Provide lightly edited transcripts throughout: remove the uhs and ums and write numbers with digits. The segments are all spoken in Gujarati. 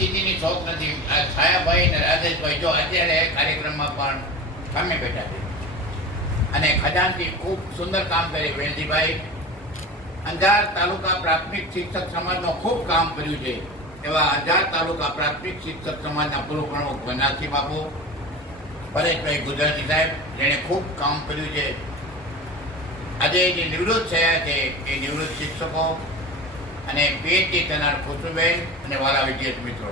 પરિસ્થિતિની શોખ નથી. આ છાયાભાઈ અને રાજેશભાઈ જો અત્યારે કાર્યક્રમમાં પણ સામે બેઠા છે અને ખજાનથી ખૂબ સુંદર કામ કરી. વેલજીભાઈ અંજાર તાલુકા પ્રાથમિક શિક્ષક સમાજનું ખૂબ કામ કર્યું છે એવા અંજાર તાલુકા પ્રાથમિક શિક્ષક સમાજના પૂર્વ પ્રમુખ વનરાજસિંહ બાપુ, પરેશભાઈ ગુજરાતી સાહેબ જેણે ખૂબ કામ કર્યું છે. આજે જે નિવૃત્ત થયા છે એ નિવૃત્ત શિક્ષકો અને પીએચડી થનાર ખુશબુબેન અને વાલા વિદ્યાર્થી મિત્રો.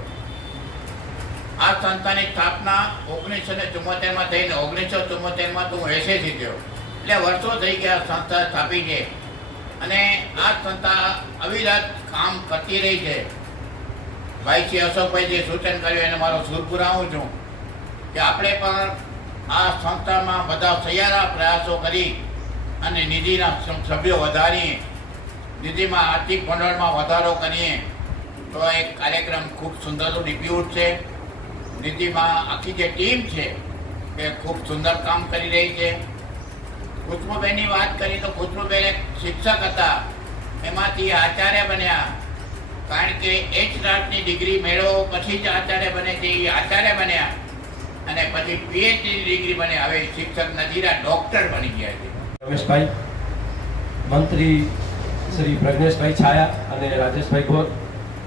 આ સંસ્થાની સ્થાપના 1974માં થઈને 1974માં તો હું એસએસસી થયો, એટલે વર્ષો થઈ ગયા સંસ્થા સ્થાપી છે અને આ સંસ્થા અવિરત કામ કરતી રહી છે. ભાઈ શ્રી અશોકભાઈ જે સૂચન કર્યું એને મારો સુર પુરાવું છું કે આપણે પણ આ સંસ્થામાં બધા સહિયારા પ્રયાસો કરી અને નિધિના સભ્યો વધારીએ, નિધિમાં આર્થિક ભંડોળમાં વધારો કરીએ તો એક કાર્યક્રમ ખૂબ સુંદર નીકળી ઉઠશે. નિધિમાં આખી જે ટીમ છે એ ખૂબ સુંદર કામ કરી રહી છે. ખુશબુબેનની વાત કરી તો ખુશબુબેન એક શિક્ષક હતા, એમાંથી આચાર્ય બન્યા. કારણ કે એચઆરની ડિગ્રી મેળવો પછી જ આચાર્ય બને છે, એ આચાર્ય બન્યા અને પછી પીએચડીની ડિગ્રી બન્યા. હવે શિક્ષક નજીરા ડૉક્ટર બની ગયા છે. રમેશભાઈ, મંત્રી શ્રી પ્રજ્ઞેશભાઈ છાયા અને રાજેશભાઈ ગોર,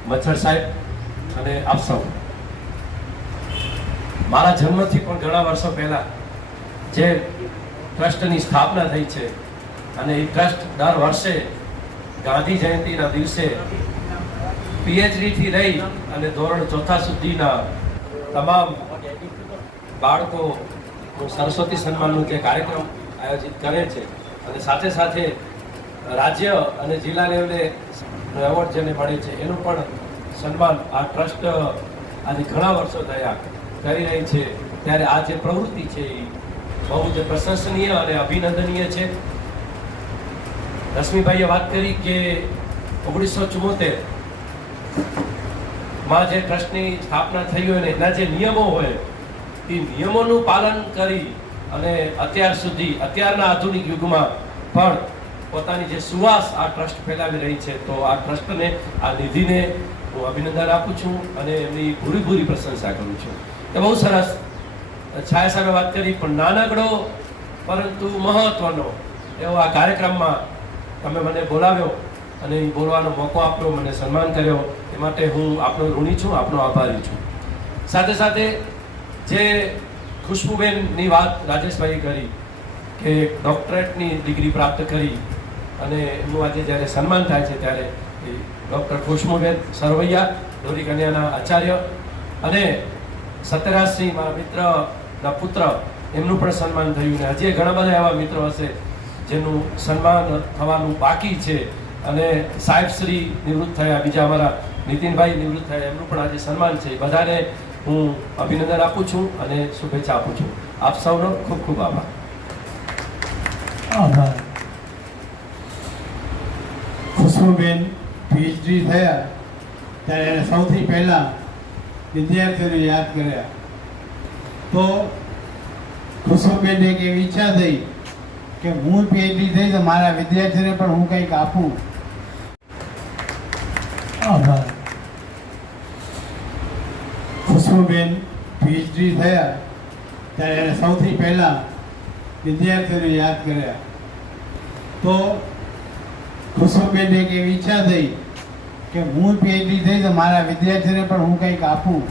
મચ્છર સાહેબ અને આપ સૌ. મારા જન્મથી પણ ઘણા વર્ષો પહેલા જે ટ્રસ્ટની સ્થાપના થઈ છે અને એ ટ્રસ્ટ દર વર્ષે ગાંધી જયંતિના દિવસે પીએચડીથી લઈ અને ધોરણ 4 સુધીના તમામ બાળકો સરસ્વતી સન્માનનું જે કાર્યક્રમ આયોજિત કરે છે અને સાથે સાથે રાજ્ય અને જિલ્લા લેવલે એવોર્ડ જેને મળે છે એનું પણ સન્માન આ ટ્રસ્ટ આજે ઘણા વર્ષો થયા કરી રહી છે. ત્યારે આ જે પ્રવૃત્તિ છે એ બહુ જ પ્રશંસનીય અને અભિનંદનીય છે. રશ્મિભાઈએ વાત કરી કે 1974માં જે ટ્રસ્ટની સ્થાપના થઈ હોય ને એના જે નિયમો હોય એ નિયમોનું પાલન કરી અને અત્યાર સુધી અત્યારના આધુનિક યુગમાં પણ પોતાની જે સુવાસ આ ટ્રસ્ટ ફેલાવી રહી છે. તો આ ટ્રસ્ટને, આ નિધિને હું અભિનંદન આપું છું અને એમની પૂરી પ્રશંસા કરું છું. એ બહુ સરસ છાયા સાહેબે વાત કરી, પણ નાનકડો પરંતુ મહત્વનો એવો આ કાર્યક્રમમાં તમે મને બોલાવ્યો અને બોલવાનો મોકો આપ્યો, મને સન્માન કર્યો, એ માટે હું આપનો ઋણી છું, આપનો આભારી છું. સાથે સાથે જે ખુશબુબેનની વાત રાજેશભાઈએ કરી કે ડૉક્ટરેટની ડિગ્રી પ્રાપ્ત કરી અને એમનું આજે જ્યારે સન્માન થાય છે ત્યારે ડૉક્ટર ખુશબુબેન સરવૈયા, ડોરી કન્યાના આચાર્ય, અને સત્યરાજસિંહ મારા મિત્રના પુત્ર, એમનું પણ સન્માન થયું. અને હજી ઘણા બધા એવા મિત્રો હશે જેનું સન્માન થવાનું બાકી છે. અને સાહેબશ્રી નિવૃત્ત થયા, બીજા અમારા નીતિનભાઈ નિવૃત્ત થયા, એમનું પણ આજે સન્માન છે. બધાને હું અભિનંદન આપું છું અને શુભેચ્છા આપું છું. આપ સૌનો ખૂબ ખૂબ આભાર. ખુશબુબેન પીએચડી થયા ત્યારે એને સૌથી પહેલાં વિદ્યાર્થીઓને યાદ કર્યા. તો ખુશબુબેનને એક એવી ઈચ્છા થઈ કે હું પીએચડી થઈ તો મારા વિદ્યાર્થીઓને પણ હું કંઈક આપું. આભાર. ખુશબુબેન પીએચડી થયા ત્યારે એને સૌથી પહેલાં વિદ્યાર્થીઓને યાદ કર્યા. તો ખુશબુબેનને એક એવી ઈચ્છા થઈ કે હું પીએચડી થઈ તો મારા વિદ્યાર્થીઓને પણ હું કંઈક આપું.